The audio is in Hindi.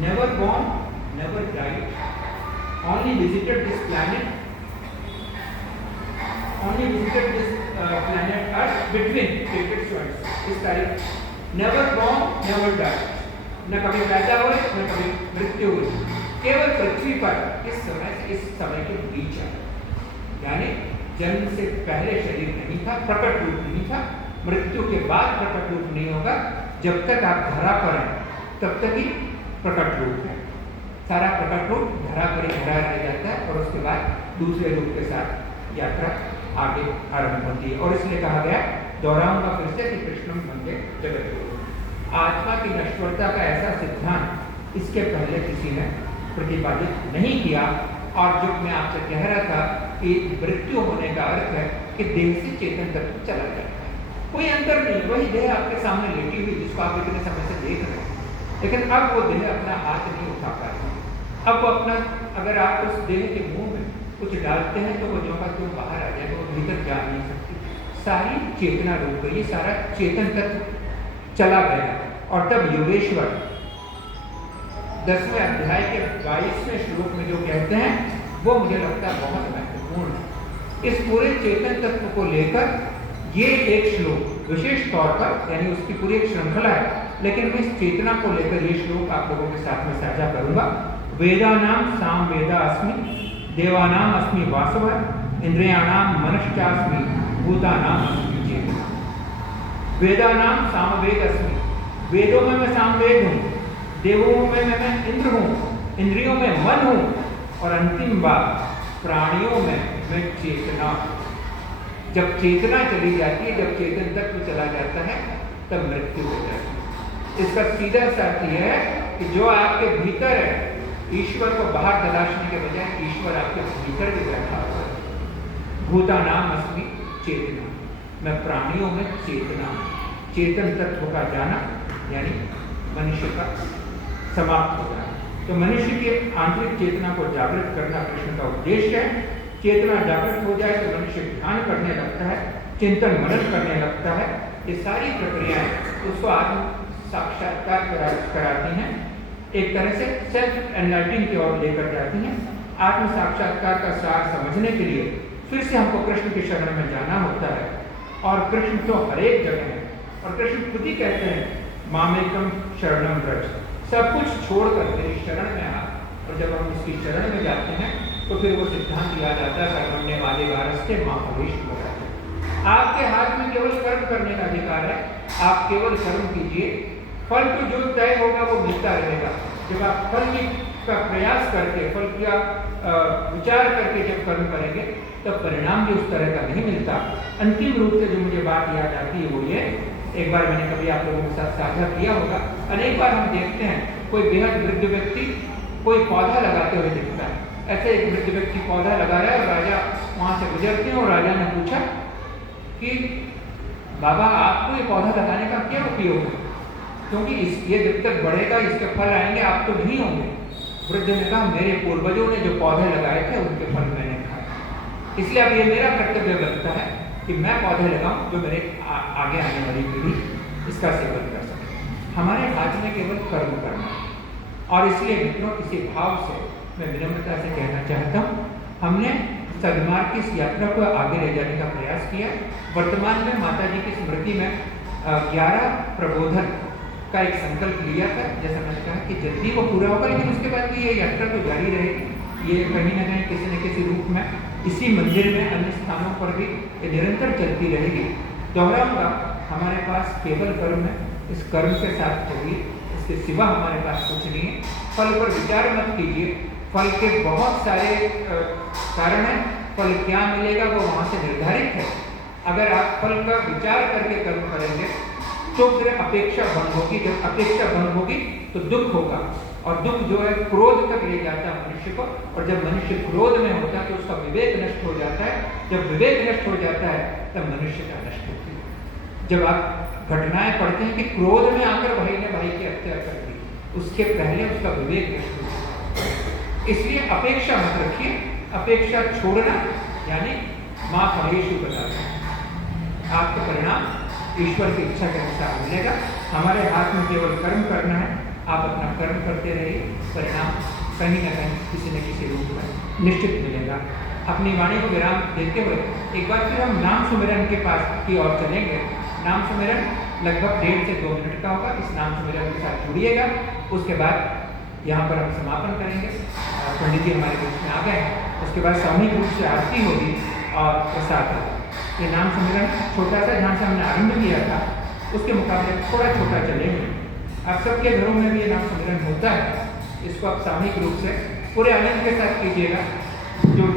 never born, never died, only visited this planet Earth between period points. इस तारीख never born, never died, न कभी पैदा हुए न कभी मृत्यु हुई, केवल पृथ्वी पर इस समय के बीच है। यानी जन्म से पहले शरीर नहीं था, प्रकट रूप नहीं था, मृत्यु के बाद प्रकट रूप नहीं होगा। जब तक आप धरा पर हैं तब तक ही प्रकट रूप है। सारा प्रकट रूप धरा पर ही धरा रह जाता है और उसके बाद दूसरे रूप के साथ यात्रा आगे आरंभ होती है। और इसलिए कहा गया, दोहराऊंगा फिर से, कि कृष्णम वंदे जगद्गुरु। आत्मा की नश्वरता का ऐसा सिद्धांत इसके पहले किसी ने प्रतिपादित नहीं किया। और जो मैं आपसे कह रहा था कि मृत्यु होने का अर्थ है कि देह से चेतन तत्व चला जाता है, कोई अंतर नहीं, वही देह आपके सामने लेटी हुई जिसको आप इतने समय से देख रहे हैं, लेकिन अब वो देह अपना हाथ नहीं उठा पाता। अब वो अपना, अगर आप उस देह के मुंह में कुछ डालते हैं तो वो जो का क्यों बाहर आ जाएगा, वो भीतर जा नहीं सकती। सारी चेतना रुक गई, सारा चेतन तत्व चला गया। और तब योगेश्वर 10वें अध्याय के 22वें श्लोक में जो कहते हैं वो मुझे लगता है बहुत महत्वपूर्ण है। इस पूरे चेतन तत्व को लेकर ये एक श्लोक विशेष तौर पर, यानी उसकी पूरी एक श्रृंखला है, लेकिन मैं इस चेतना को लेकर ये श्लोक आप लोगों के साथ में साझा करूंगा। वेदानाम साम वेदा अस्मि, देवानाम अस्मि वासवः, इंद्रियाणाम मनश्चास्मि, भूतानाम अस्मि चेतना। वेदानाम सामवेद अस्मि, वेदों में मैं सामवेद हूँ, देवों में मैं इंद्र हूँ, इंद्रियों में मन हूँ, और अंतिम बात प्राणियों में मैं चेतना। जब चेतना चली जाती है, जब चेतन तत्व चला जाता है, तब मृत्यु हो जाती है। इसका सीधा सा अर्थ यह है कि जो आपके भीतर है, ईश्वर को बाहर तलाशने के बजाय ईश्वर आपके भीतर भी बैठा हुआ है। भूतानाम अस्मि चेतना, मैं प्राणियों में चेतना। चेतन तत्व का जाना यानी मनुष्य का समाप्त हो जाना। तो मनुष्य की आंतरिक चेतना को जागृत करना कृष्ण का उद्देश्य है। चेतना जागृत हो जाए तो मनुष्य ध्यान करने लगता है, चिंतन मनन करने लगता है। ये सारी प्रक्रियाएं उसको आत्म साक्षात्कार कराती हैं, एक तरह से सेल्फ एनलाइटिंग की ओर लेकर जाती हैं। आत्म साक्षात्कार का सार समझने के लिए फिर से हमको कृष्ण की शरण में जाना होता है। और कृष्ण तो हर एक जगह है, और कृष्ण खुद ही कहते हैं, मामेकम शरणम व्रज, सब कुछ छोड़कर मेरी शरण में आ। और जब हम उसकी शरण में जाते हैं तो फिर वो सिद्धांत याद आता है, कर्मण्य वाले वारस्ते माँ भवेश होता है। आपके हाथ में केवल कर्म करने का अधिकार है, आप केवल कर्म कीजिए, फल तो जो तय होगा वो मिलता रहेगा। जब आप फल का प्रयास करके, फल का विचार करके जब कर्म करेंगे तब परिणाम भी उस तरह का नहीं मिलता। अंतिम रूप से जो मुझे बात याद आती है वो ये, एक बार मैंने कभी आप लोगों के साथ साझा किया होगा, अनेक बार हम देखते हैं कोई बेहद वृद्ध व्यक्ति कोई पौधा लगाते हुए दिखता है। ऐसे एक वृद्ध व्यक्ति पौधा लगा रहा है और राजा वहाँ से गुजरते हैं, और राजा ने पूछा कि बाबा आपको ये पौधा लगाने का क्या उपयोग है, क्योंकि ये जब तक बढ़ेगा इसके फल आएंगे, आप तो नहीं होंगे। वृद्ध ने कहा, मेरे पूर्वजों ने जो पौधे लगाए थे उनके फल मैंने खाए, इसलिए अब ये मेरा कर्तव्य बनता है कि मैं पौधे लगाऊं जो मेरे आगे आने वाली पीढ़ी इसका सेवन कर सके। हमारे हाथ में केवल कर्म करना है। और इसलिए मित्रों, इसी भाव से मैं विनम्रता से कहना चाहता हूँ, हमने सदमार्ग की इस यात्रा को आगे ले जाने का प्रयास किया। वर्तमान में माता जी की स्मृति में 11 प्रबोधन का एक संकल्प लिया था। जैसा मैंने कहा कि जल्दी वो पूरा होगा, लेकिन उसके बाद भी ये यात्रा तो जारी रहेगी। ये कहीं ना कहीं किसी न किसी रूप में इसी मंदिर में, अन्य स्थानों पर भी ये निरंतर चलती रहेगी। दोहराऊंगा, हमारे पास केवल कर्म है, इस कर्म के साथ होगी, इसके सिवा हमारे पास कुछ नहीं है। फल पर विचार मत कीजिए, फल के बहुत सारे कारण हैं, फल क्या मिलेगा वो वहाँ से निर्धारित है। अगर आप फल का विचार करके कर्म करेंगे तो फिर अपेक्षा भंग होगी, जब अपेक्षा भंग होगी तो दुख होगा, और दुख जो है क्रोध तक ले जाता है मनुष्य को, और जब मनुष्य क्रोध में होता है तो उसका विवेक नष्ट हो जाता है। जब विवेक नष्ट हो जाता है तब मनुष्य का नष्ट होती है। जब आप घटनाएं पढ़ते हैं कि क्रोध में आकर भाई ने भाई की हत्या कर दी, उसके पहले उसका विवेक नष्ट हो जाता है। इसलिए अपेक्षा मत रखिए, अपेक्षा छोड़ना यानी माँ फलेषु बताता है, आपका परिणाम ईश्वर की इच्छा के अनुसार मिलेगा। हमारे हाथ में केवल कर्म करना है, आप अपना कर्म करते रहिए, परिणाम कहीं न कहीं किसी न किसी रूप में निश्चित मिलेगा। अपनी वाणी को विराम देते हुए एक बार फिर हम नाम सुमिरन के पास की ओर चलेंगे। नाम सुमिरन लगभग 1.5 से 2 मिनट का होगा। इस नाम सुमिरन के साथ जुड़िएगा। उसके बाद यहाँ पर हम समापन करेंगे। पंडित जी हमारे बीच में आ गए। उसके बाद सामूहिक रूप से आरती होगी और प्रसाद होगा। ये नाम सुमिरन छोटा सा जहाँ से हमने आरंभ किया था उसके मुकाबले थोड़ा छोटा चलेंगे। आप सबके घरों में भी ये नाम सुमिरन होता है। इसको आप सामूहिक रूप से पूरे आनंद के साथ कीजिएगा। जो